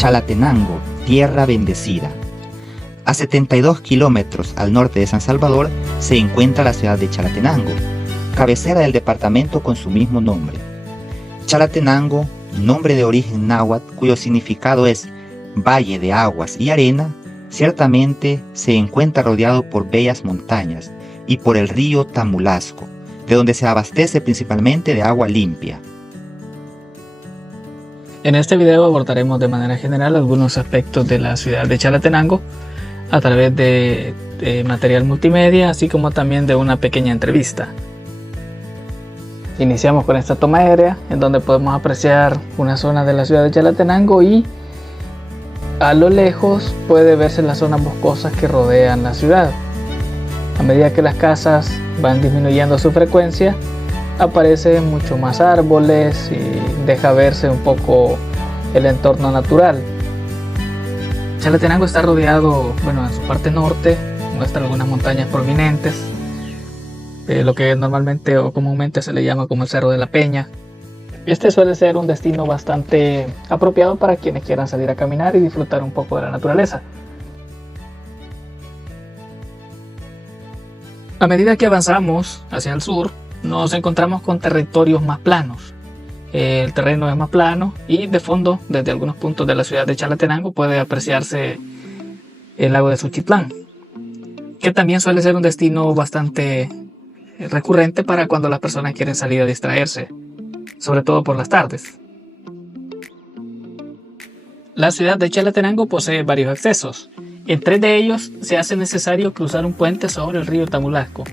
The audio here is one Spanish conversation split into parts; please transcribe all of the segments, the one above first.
Chalatenango, tierra bendecida. A 72 kilómetros al norte de San Salvador se encuentra la ciudad de Chalatenango, cabecera del departamento con su mismo nombre. Chalatenango, nombre de origen náhuatl cuyo significado es valle de aguas y arena, ciertamente se encuentra rodeado por bellas montañas y por el río Tamulasco, de donde se abastece principalmente de agua limpia. En este video abordaremos de manera general algunos aspectos de la ciudad de Chalatenango a través de material multimedia, así como también de una pequeña entrevista. Iniciamos con esta toma aérea en donde podemos apreciar una zona de la ciudad de Chalatenango y a lo lejos puede verse las zonas boscosas que rodean la ciudad. A medida que las casas van disminuyendo su frecuencia, aparecen mucho más árboles y deja verse un poco el entorno natural. Chalatenango está rodeado, en su parte norte muestra algunas montañas prominentes, lo que normalmente o comúnmente se le llama como el Cerro de la Peña. Este suele ser un destino bastante apropiado para quienes quieran salir a caminar y disfrutar un poco de la naturaleza. A medida que avanzamos hacia el sur, nos encontramos con territorios más planos. El terreno es más plano y de fondo, desde algunos puntos de la ciudad de Chalatenango, puede apreciarse el lago de Suchitlán, que también suele ser un destino bastante recurrente para cuando las personas quieren salir a distraerse, sobre todo por las tardes. La ciudad de Chalatenango posee varios accesos. En 3 de ellos se hace necesario cruzar un puente sobre el río Tamulasco.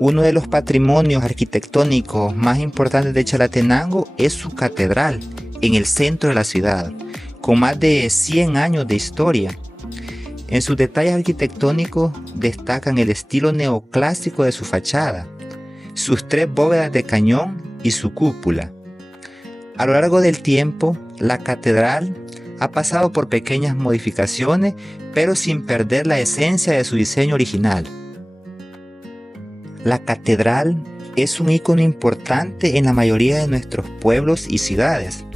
Uno de los patrimonios arquitectónicos más importantes de Chalatenango es su catedral, en el centro de la ciudad, con más de 100 años de historia. En sus detalles arquitectónicos destacan el estilo neoclásico de su fachada, sus 3 bóvedas de cañón y su cúpula. A lo largo del tiempo, la catedral ha pasado por pequeñas modificaciones, pero sin perder la esencia de su diseño original. La catedral es un ícono importante en la mayoría de nuestros pueblos y ciudades.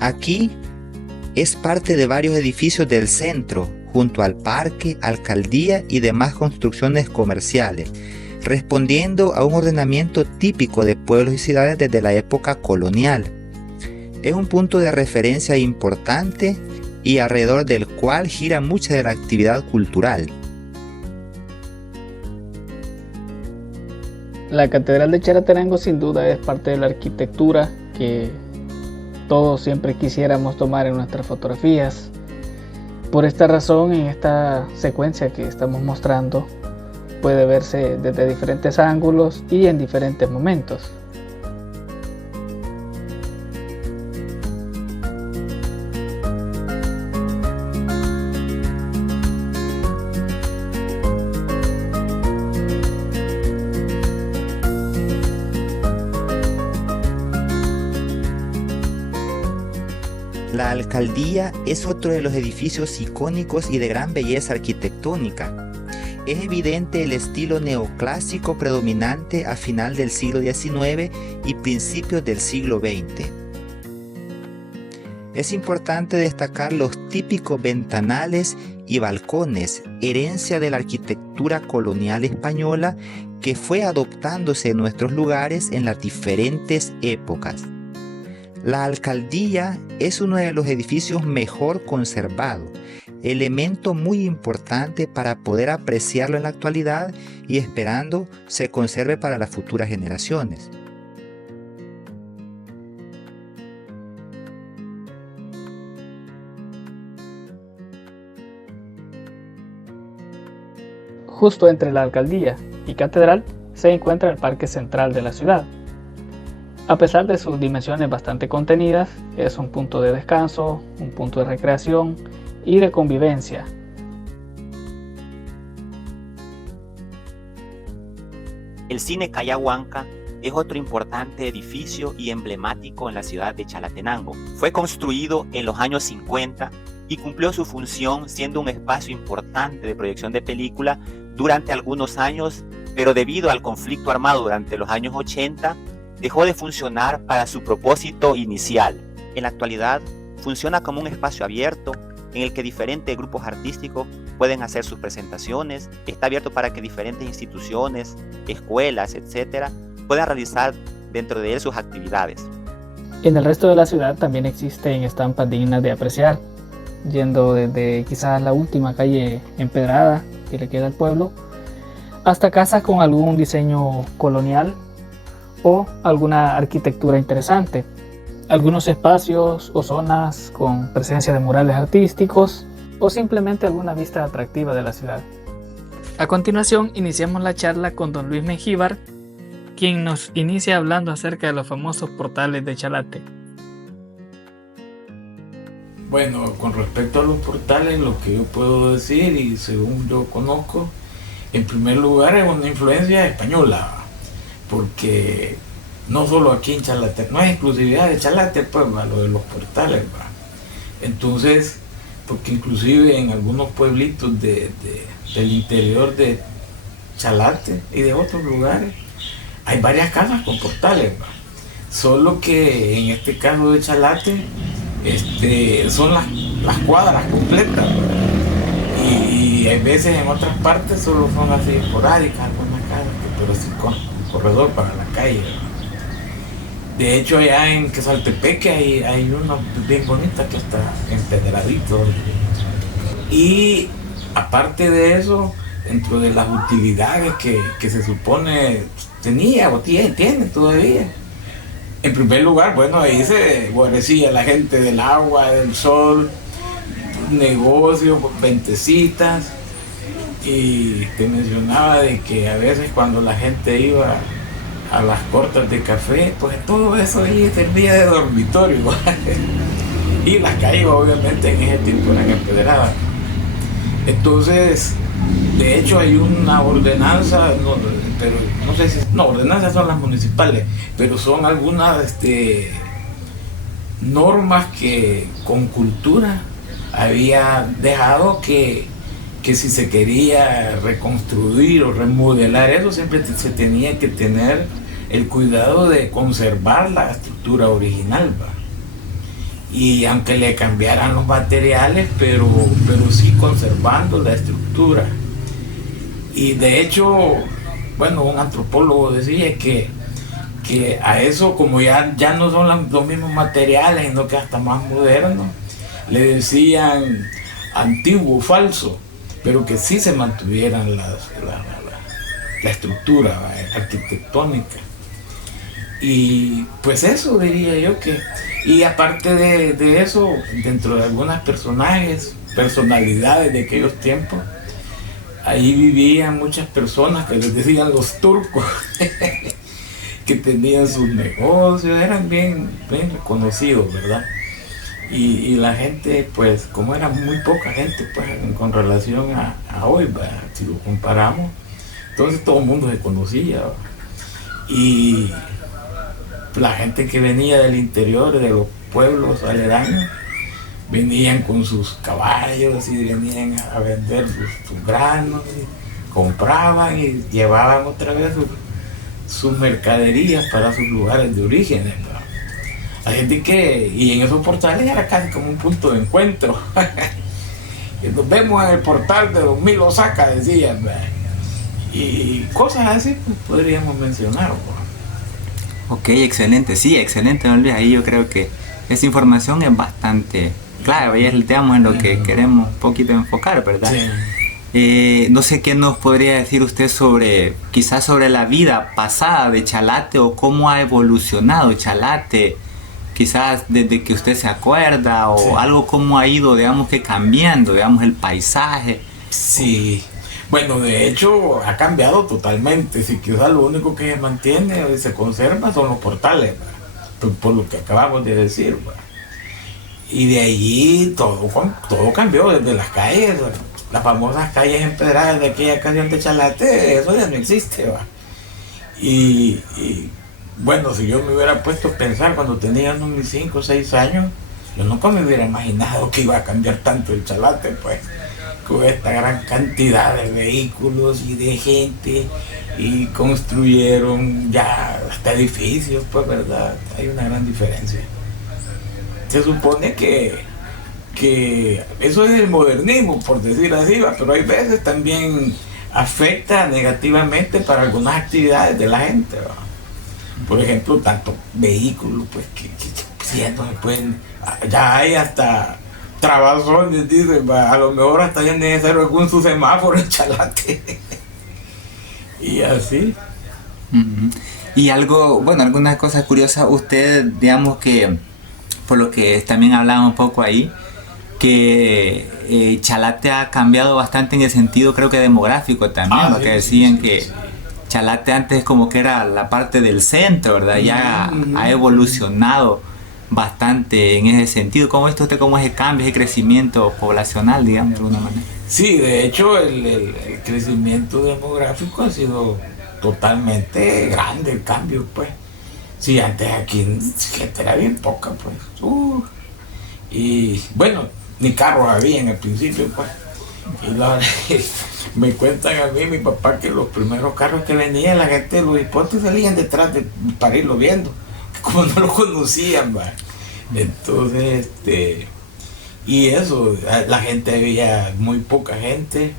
Aquí es parte de varios edificios del centro, junto al parque, alcaldía y demás construcciones comerciales, respondiendo a un ordenamiento típico de pueblos y ciudades desde la época colonial. Es un punto de referencia importante y alrededor del cual gira mucha de la actividad cultural. La Catedral de Chalatenango sin duda es parte de la arquitectura que todos siempre quisiéramos tomar en nuestras fotografías. Por esta razón, en esta secuencia que estamos mostrando, puede verse desde diferentes ángulos y en diferentes momentos. La alcaldía es otro de los edificios icónicos y de gran belleza arquitectónica. Es evidente el estilo neoclásico predominante a final del siglo XIX y principios del siglo XX. Es importante destacar los típicos ventanales y balcones, herencia de la arquitectura colonial española que fue adoptándose en nuestros lugares en las diferentes épocas. La alcaldía es uno de los edificios mejor conservados, elemento muy importante para poder apreciarlo en la actualidad y esperando se conserve para las futuras generaciones. Justo entre la alcaldía y catedral se encuentra el Parque Central de la ciudad. A pesar de sus dimensiones bastante contenidas, es un punto de descanso, un punto de recreación y de convivencia. El Cine Cayahuanca es otro importante edificio y emblemático en la ciudad de Chalatenango. Fue construido en los años 50 y cumplió su función siendo un espacio importante de proyección de película durante algunos años, pero debido al conflicto armado durante los años 80, dejó de funcionar para su propósito inicial. En la actualidad, funciona como un espacio abierto en el que diferentes grupos artísticos pueden hacer sus presentaciones. Está abierto para que diferentes instituciones, escuelas, etcétera, puedan realizar dentro de él sus actividades. En el resto de la ciudad también existen estampas dignas de apreciar, yendo desde quizás la última calle empedrada que le queda al pueblo, hasta casas con algún diseño colonial o alguna arquitectura interesante. Algunos espacios o zonas con presencia de murales artísticos o simplemente alguna vista atractiva de la ciudad. A continuación iniciamos la charla con don Luis Mengíbar, quien nos inicia hablando acerca de los famosos portales de Chalate. Bueno, con respecto a los portales, lo que yo puedo decir, y según yo conozco, en primer lugar es una influencia española, porque no solo aquí en Chalate, no es exclusividad de Chalate, pues, lo de los portales, ¿va? Entonces, porque inclusive en algunos pueblitos del interior de Chalate y de otros lugares, hay varias casas con portales, ¿va? Solo que en este caso de Chalate, son las cuadras completas, ¿va? Y hay veces en otras partes solo son así esporádicas algunas casas, pero sí con corredor para la calle, ¿va? De hecho, allá en Quesaltepeque hay una bien bonita que está empedradito. Y aparte de eso, dentro de las utilidades que se supone tenía o tiene todavía. En primer lugar, bueno, ahí se guarecía la gente del agua, del sol, negocios, ventecitas. Y te mencionaba de que a veces cuando la gente iba a las cortas de café, pues todo eso ahí servía de dormitorio. Y las calles obviamente en ese tiempo eran empedradas. Entonces, de hecho hay una ordenanza, pero no sé si, no, ordenanzas son las municipales, pero son algunas normas que con cultura había dejado que si se quería reconstruir o remodelar eso, siempre se tenía que tener el cuidado de conservar la estructura original, ¿va? Y aunque le cambiaran los materiales, pero sí conservando la estructura. Y de hecho, bueno, un antropólogo decía que a eso, como ya no son los mismos materiales, sino que hasta más modernos, le decían antiguo, falso, pero que sí se mantuvieran la estructura, ¿va?, arquitectónica. Y pues eso diría yo que, y aparte de eso, dentro de algunas personalidades de aquellos tiempos, ahí vivían muchas personas que les decían los turcos, que tenían sus negocios, eran bien reconocidos, ¿verdad? Y la gente, pues, como era muy poca gente, pues, con relación a hoy, ¿verdad?, si lo comparamos, entonces todo el mundo se conocía, ¿verdad? Y la gente que venía del interior, de los pueblos aledaños, venían con sus caballos y venían a vender sus granos, y compraban y llevaban otra vez sus mercaderías para sus lugares de origen, ¿verdad? La gente y en esos portales era casi como un punto de encuentro. Nos vemos en el portal de 2000 Osaka, decían, ¿verdad? Y cosas así, pues, podríamos mencionar, ¿verdad? Ok, excelente, sí, excelente, don Luis. Ahí yo creo que esa información es bastante clara, y estamos en lo que queremos un poquito enfocar, ¿verdad? Sí. No sé qué nos podría decir usted quizás sobre la vida pasada de Chalate o cómo ha evolucionado Chalate, quizás desde que usted se acuerda, o sí, algo cómo ha ido, digamos, que cambiando, digamos, el paisaje. Sí. Bueno, de hecho ha cambiado totalmente. Si quizás lo único que se mantiene y se conserva son los portales, por lo que acabamos de decir, ¿verdad? Y de allí todo cambió, desde las calles, las famosas calles empedradas de aquella canción de Chalate, eso ya no existe, ¿verdad? Y bueno, si yo me hubiera puesto a pensar cuando tenía unos 5 o 6 años, yo nunca me hubiera imaginado que iba a cambiar tanto el Chalate, pues. con esta gran cantidad de vehículos y de gente, y construyeron ya hasta edificios, pues verdad, hay una gran diferencia. Se supone que eso es el modernismo, por decir así, pero hay veces también afecta negativamente para algunas actividades de la gente, ¿va? Por ejemplo, tantos vehículos, pues que ya no se pueden, ya hay hasta trabazones, dicen, ¿va? A lo mejor hasta ya es necesario algún su semáforo en Chalate. Y así. Y algo, bueno, algunas cosas curiosas, usted, digamos que, por lo que también hablaba un poco ahí, que Chalate ha cambiado bastante en el sentido, creo que demográfico también, porque decían que Chalate antes como que era la parte del centro, ¿verdad? Ya ha evolucionado bastante en ese sentido. ¿Cómo ve usted cómo es el cambio, ese crecimiento poblacional, digamos, de alguna manera? Sí, de hecho el crecimiento demográfico ha sido totalmente grande, el cambio, pues. Sí, antes aquí gente era bien poca, pues. Y bueno, ni carros había en el principio, pues. Y me cuentan a mí, mi papá, que los primeros carros que venían, la gente, los hipotes salían detrás para irlo viendo, como no lo conocían, ¿va? Entonces, y eso, la gente había muy poca gente.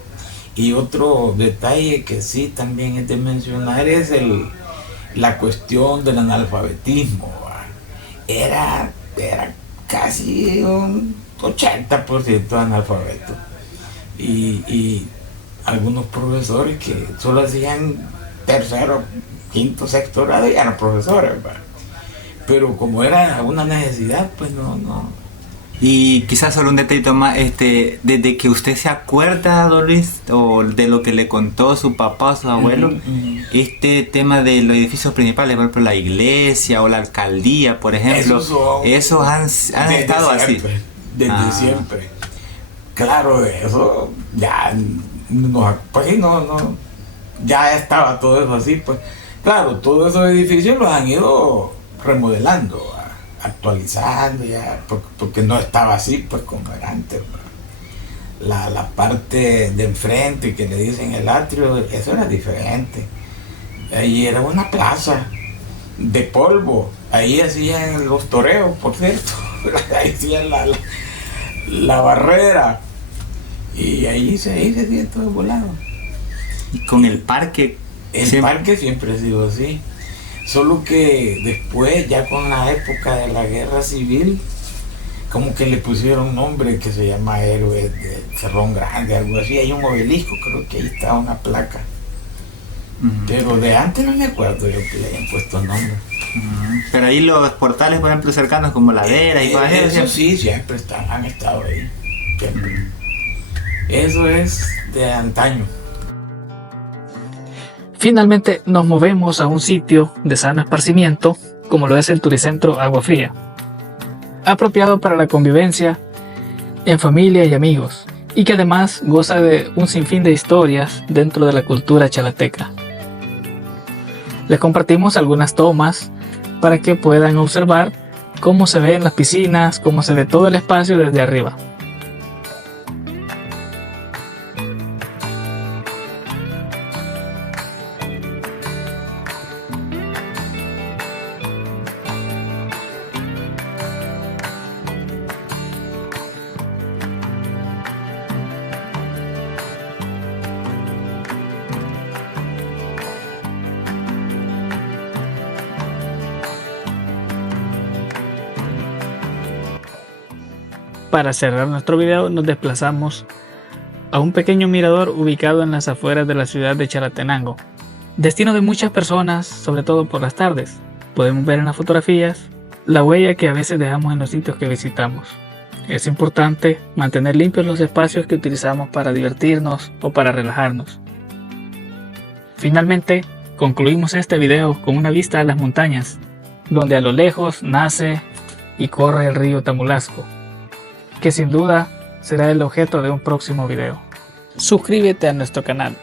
Y otro detalle que sí también es de mencionar es la cuestión del analfabetismo, ¿va? Era casi un 80% analfabeto. Y algunos profesores que solo hacían tercero, quinto, sexto grado y eran profesores, ¿va? Pero como era una necesidad, pues no. Y quizás solo un detallito más, desde que usted se acuerda, don Luis, o de lo que le contó su papá o su abuelo, este tema de los edificios principales, por ejemplo la iglesia o la alcaldía, por ejemplo, esos han estado así. Desde siempre. Claro, eso ya no, pues no, ya estaba todo eso así, pues. Claro, todos esos edificios los han ido remodelando, actualizando ya, porque no estaba así, pues, como era antes. La parte de enfrente que le dicen el atrio, eso era diferente. Ahí era una plaza de polvo, ahí hacían los toreos, por cierto. Ahí hacían la barrera, y ahí se hacía todo volado. Y con el parque. El parque siempre ha sido así. Solo que después, ya con la época de la guerra civil, como que le pusieron un nombre que se llama Héroes de Cerrón Grande, algo así. Hay un obelisco, creo que ahí está una placa. Pero de antes no me acuerdo yo que le hayan puesto nombre. Pero ahí los portales, por ejemplo, cercanos como Ladera y cosas así. Eso sí, siempre han estado ahí. Siempre. Eso es de antaño. Finalmente nos movemos a un sitio de sano esparcimiento, como lo es el Turicentro Agua Fría, apropiado para la convivencia en familia y amigos, y que además goza de un sinfín de historias dentro de la cultura chalateca. Les compartimos algunas tomas para que puedan observar cómo se ven las piscinas, cómo se ve todo el espacio desde arriba. Para cerrar nuestro video nos desplazamos a un pequeño mirador ubicado en las afueras de la ciudad de Chalatenango, destino de muchas personas, sobre todo por las tardes. Podemos ver en las fotografías la huella que a veces dejamos en los sitios que visitamos. Es importante mantener limpios los espacios que utilizamos para divertirnos o para relajarnos. Finalmente, concluimos este video con una vista a las montañas, donde a lo lejos nace y corre el río Tamulasco, que sin duda será el objeto de un próximo video. Suscríbete a nuestro canal.